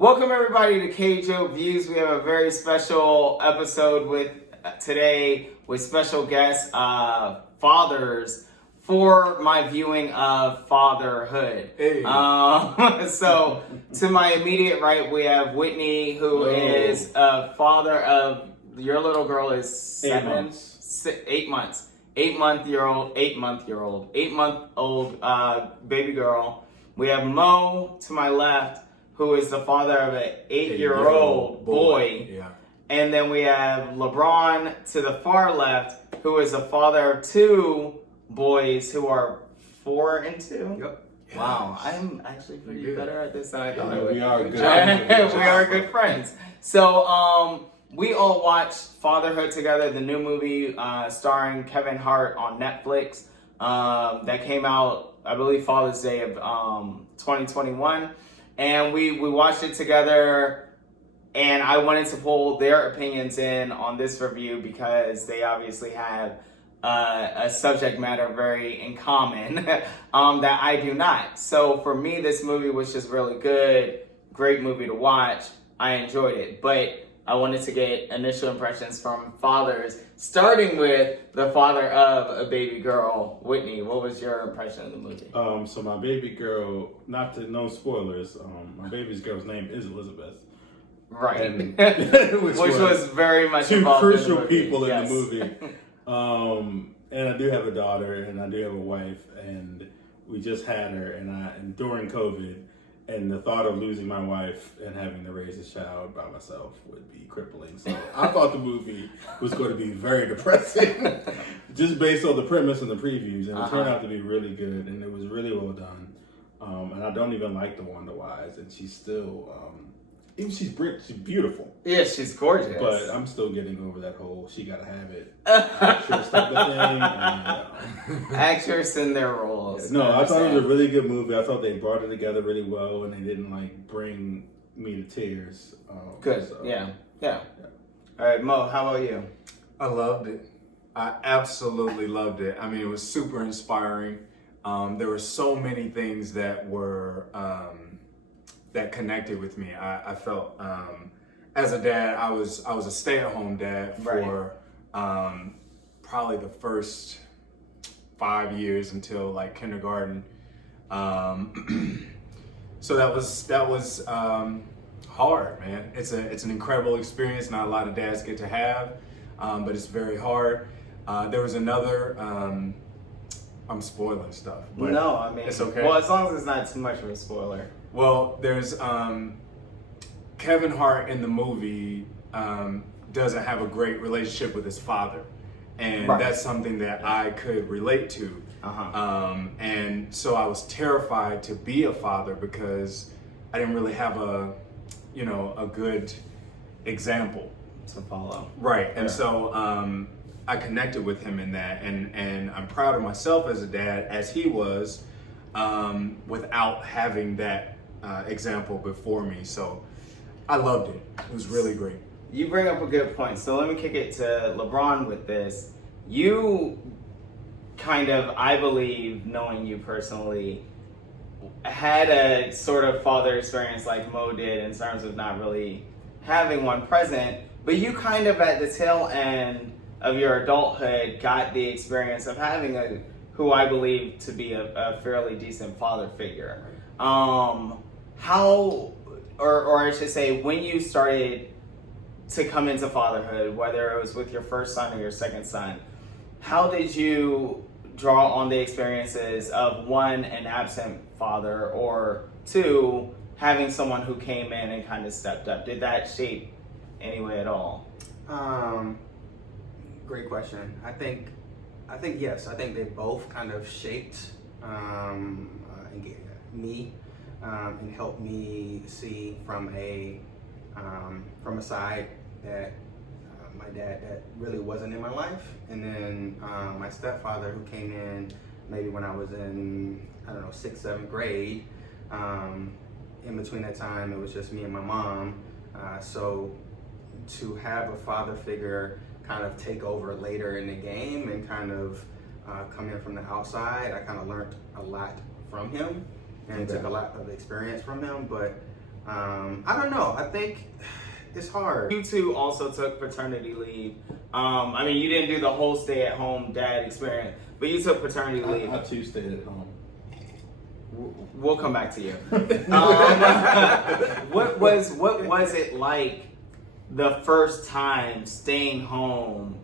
Welcome everybody to K-Joe Views. We have a very special episode with today with special guests, fathers, for my viewing of Fatherhood. Hey. So to my immediate right, we have Whitney, who is a father of your little girl is 8 months. 8-month-old baby girl. We have Mo to my left, who is the father of an 8-year-old boy. Yeah. And then we have LeBron to the far left, who is the father of 2 boys who are 4 and 2. Yep. Wow, I'm actually pretty better at this than I thought I would. We are good. We are good friends. So, we all watched Fatherhood together, the new movie starring Kevin Hart on Netflix that came out, I believe, Father's Day of 2021. And we watched it together, and I wanted to pull their opinions in on this review because they obviously have a subject matter very in common that I do not. So for me, this movie was just really good, great movie to watch. I enjoyed it, but I wanted to get initial impressions from fathers, starting with the father of a baby girl, Whitney. What was your impression of the movie? So my baby girl, no spoilers, my baby's girl's name is Elizabeth. Right. And, which was very much 2 involved crucial in the movie. people Yes. in the movie. And I do have a daughter, and I do have a wife, and we just had her, and during COVID, and the thought of losing my wife and having to raise a child by myself would be crippling. So I thought the movie was going to be very depressing, just based on the premise and the previews. And it turned out to be really good, and it was really well done. And I don't even like the Wanda Wise, and she's still, even she's beautiful. Yeah, she's gorgeous. But I'm still getting over that whole she gotta have it actress type of thing. And, actors in their roles. no, I thought it was a really good movie. I thought they brought it together really well, and they didn't bring me to tears. Good. So, Yeah. All right, Mo, how about you? I loved it. I absolutely loved it. I mean, it was super inspiring. There were so many things that were that connected with me. I felt as a dad, I was a stay-at-home dad for probably the first 5 years until kindergarten. So that was hard, man. It's an incredible experience. Not a lot of dads get to have, but it's very hard. There was another. I'm spoiling stuff. But No, I mean, it's okay. Well, as long as it's not too much of a spoiler. Well, there's Kevin Hart in the movie doesn't have a great relationship with his father, and that's something that I could relate to. And so I was terrified to be a father because I didn't really have a good example To follow. Right. And so I connected with him in that, and I'm proud of myself as a dad, as he was, without having that example before me. So I loved it. It was really great. You bring up a good point. So let me kick it to LeBron with this. You kind of, I believe, knowing you personally, had a sort of father experience like Mo did in terms of not really having one present, but you kind of at the tail end of your adulthood got the experience of having who I believe to be a fairly decent father figure. How, or I should say, when you started to come into fatherhood, whether it was with your first son or your second son, how did you draw on the experiences of 1, an absent father, or 2, having someone who came in and kind of stepped up? Did that shape any way at all? Great question. I think yes. I think they both kind of shaped me and helped me see from a side that my dad that really wasn't in my life, and then my stepfather who came in maybe when I was in 6th, 7th grade. In between that time, it was just me and my mom. So to have a father figure kind of take over later in the game and kind of come in from the outside, I kind of learned a lot from him and took a lot of experience from him. But I don't know. I think it's hard. You two also took paternity leave. I mean, you didn't do the whole stay-at-home dad experience, but you took paternity leave. I too stayed at home. We'll come back to you. What was it like the first time staying home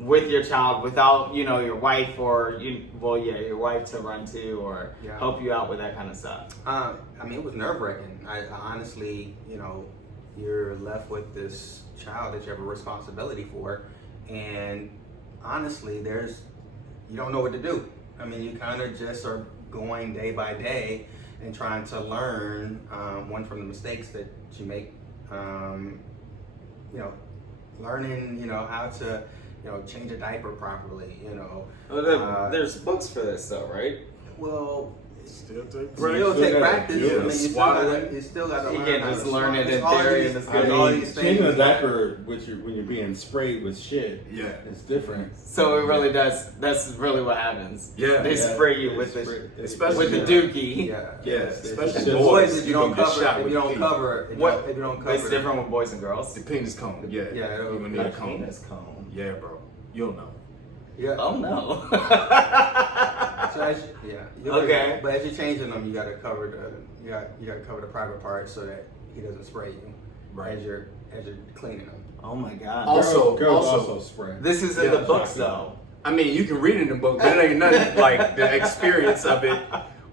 with your child without, you know, your wife or your wife to run to or help you out with that kind of stuff? I mean, it was nerve-wracking. I honestly, you know, you're left with this child that you have a responsibility for, and honestly, you don't know what to do. I mean, you kind of just are going day by day and trying to learn one from the mistakes that you make. You know, learning, you know, how to, you know, change a diaper properly. You know, there's books for this though, right? well. Still take Still take practice. yeah, I mean, you still got to You learn. can't how just to learn it swallow. in All theory these- and it's there's good. all these Changing a things. diaper when you're being sprayed with shit, Yeah. it's different. So it really does. That's really what happens. Yeah. They Yeah, spray you they with spray- the especially- with the dookie. Yeah. Yeah, especially It's boys. Boys, if you you're don't gonna get cover, shot if with you the don't penis. cover, if you don't cover, It's different with boys and girls. The penis cone. Yeah. Yeah, You're gonna need A a cone. penis cone. Yeah, bro. You'll know. Yeah. Oh no. So Okay. But as you're changing them, you got to cover the private parts so that he doesn't spray you. Right. As you're cleaning them. Oh my god. Also- girls also- also spray. This is in Yeah, the books shocking. though. I mean, you can read it in the book, but it ain't nothing like the experience of it,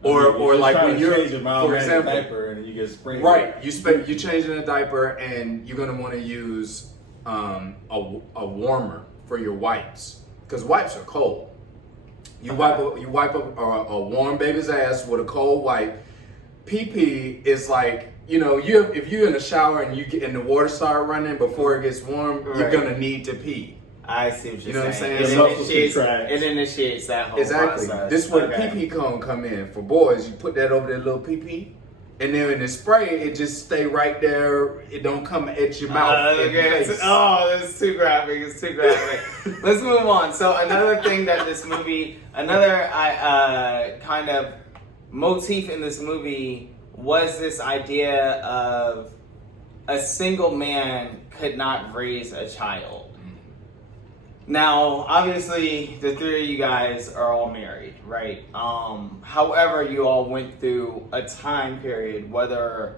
or like when you're, for example, diaper and you get sprayed. right? You're changing a diaper, and you're gonna want to use a warmer for your wipes because wipes are cold. You wipe up a warm baby's ass with a cold wipe. Pee is like, you know, if you're in the shower and the water start running before it gets warm, you're Right. gonna need to pee. I see what you're You know what I'm saying. saying? It initiates that whole Exactly. process. This is where Okay. the pee cone come in. For boys, you put that over their little pee, and then in the spray, it just stay right there. It don't come at your mouth. and Okay. face. It's too graphic. It's too graphic. Let's move on. So another thing that this movie, another kind of motif in this movie was this idea of a single man could not raise a child. Now, obviously, the three of you guys are all married, right? However, you all went through a time period, whether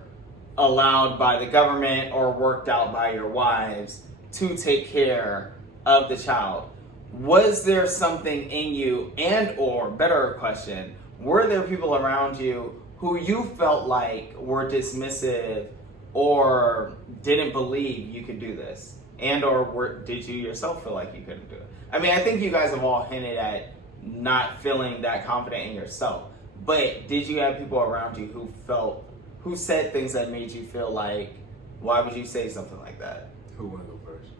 allowed by the government or worked out by your wives, to take care of the child. Was there something in you, and or, better question, were there people around you who you felt like were dismissive or didn't believe you could do this? And or did you yourself feel like you couldn't do it? I mean, I think you guys have all hinted at not feeling that confident in yourself. But did you have people around you who said things that made you feel like, why would you say something like that? Who wanna go first?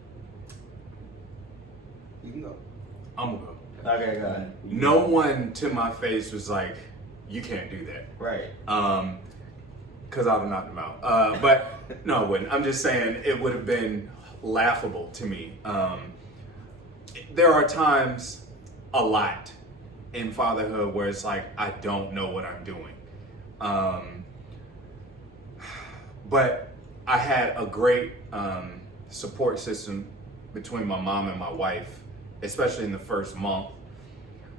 You can go. I'm gonna go. Okay, go ahead. No one to my face was like, "You can't do that," Right. because I'd have knocked them out. But no, I wouldn't. I'm just saying it would have been laughable to me. There are times, a lot, in fatherhood where it's like I don't know what I'm doing. But I had a great support system between my mom and my wife, especially in the first month.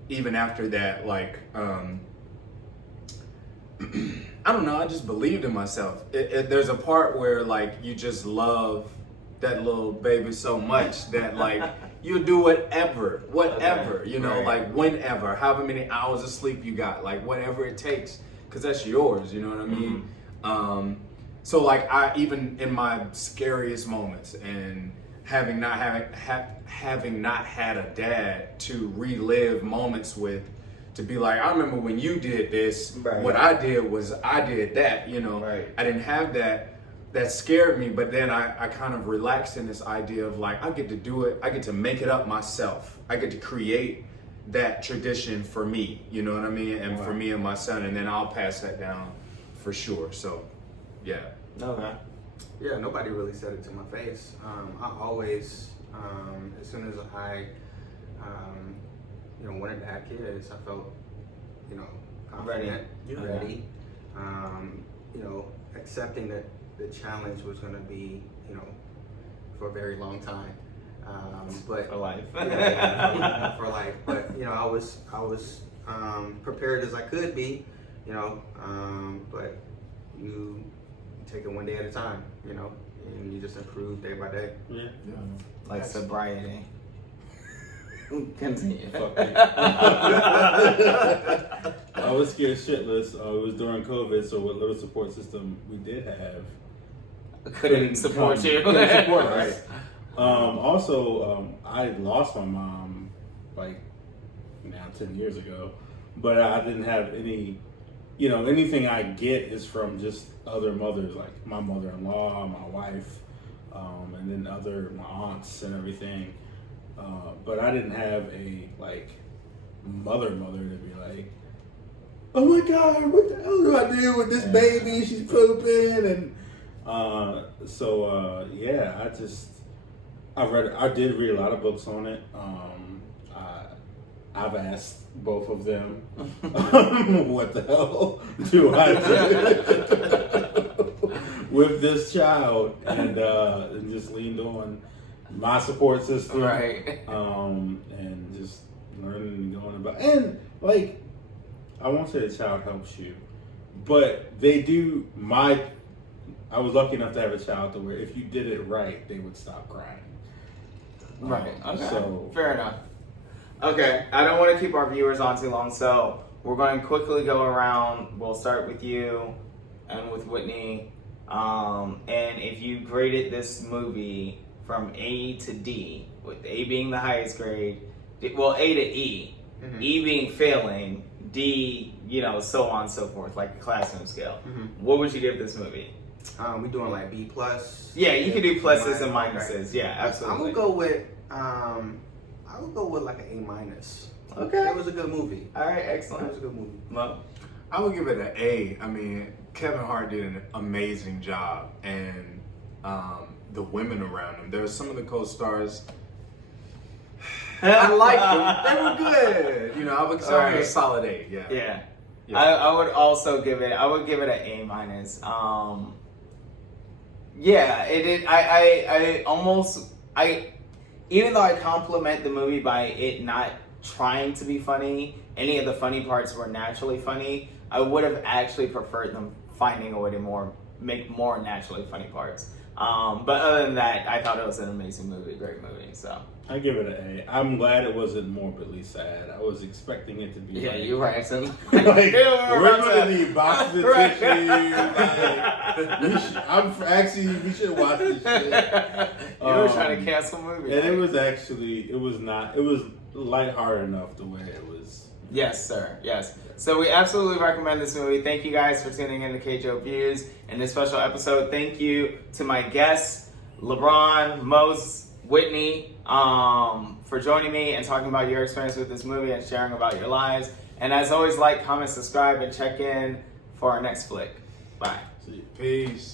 Even after that, like, I don't know, I just believed in myself. There's a part where, like, you just love that little baby so much that, like, you'll do whatever, Okay. you know, Right. like, whenever, however many hours of sleep you got, like, whatever it takes, because that's yours, you know what I mean? So, like, I, even in my scariest moments and having not had a dad to relive moments with, to be like, I remember when you did this, Right. what I did was I did that, you know. Right. I didn't have that. That scared me, but then I kind of relaxed in this idea of like, I get to do it. I get to make it up myself. I get to create that tradition for me, you know what I mean? And for me and my son, and then I'll pass that down for sure. So, yeah. Okay. Yeah, nobody really said it to my face. I always, as soon as I, wanted to have kids, I felt, confident, Ready. ready. Accepting that the challenge was going to be, for a very long time. But For life. for life. But I was prepared as I could be, but you take it one day at a time, and you just improve day by day. Yeah. Like sobriety. Continue. Fuck me. I was scared shitless. It was during COVID, so what little support system we did have Couldn't support you. Couldn't support us. Also, I lost my mom like now 10 years ago, but I didn't have any. Anything I get is from just other mothers, like my mother-in-law, my wife, and then my aunts and everything. But I didn't have a mother to be like, oh my God, what the hell do I do with this baby? She's pooping, and I did read a lot of books on it. I've asked both of them, what the hell do I do with this child, and just leaned on my support system, Right. And just learning and going about, and I won't say the child helps you, but they do. I was lucky enough to have a child to where if you did it right, they would stop crying. Right. Okay. So fair enough. Okay. I don't want to keep our viewers on too long, so we're going to quickly go around. We'll start with you and with Whitney. And if you graded this movie from A to D, with A being the highest grade, well, A to E, Mm-hmm. E being failing, D, so on and so forth, like a classroom scale. Mm-hmm. What would you give this movie? We doing like B plus. Yeah, you can do pluses and Okay. minuses. Yeah, absolutely. I would go with like an A minus. Okay. It was a good movie. All right, It excellent. was a good movie. Mo? I would give it an A. I mean, Kevin Hart did an amazing job, and the women around him. There were some of the co-stars. I liked them. They were good. I would say a solid A. Yeah. Yeah. Yeah. I would also give it. I would give it an A minus. Yeah, it did. Even though I compliment the movie by it not trying to be funny, any of the funny parts were naturally funny. I would have actually preferred them finding a way to make more naturally funny parts. But other than that, I thought it was an amazing movie, great movie. So I give it an A. I'm glad it wasn't morbidly sad. I was expecting it to be. yeah, you're right. So, We're gonna need boxes of Right. tissues. We should watch this shit. You were trying to cancel movies. And it was lighthearted enough the way it was. Yes, sir. Yes. So we absolutely recommend this movie. Thank you guys for tuning in to KJO Views in this special episode. Thank you to my guests, LeBron, Mose, Whitney, for joining me and talking about your experience with this movie and sharing about your lives. And as always, like, comment, subscribe, and check in for our next flick. Bye. See you. Peace.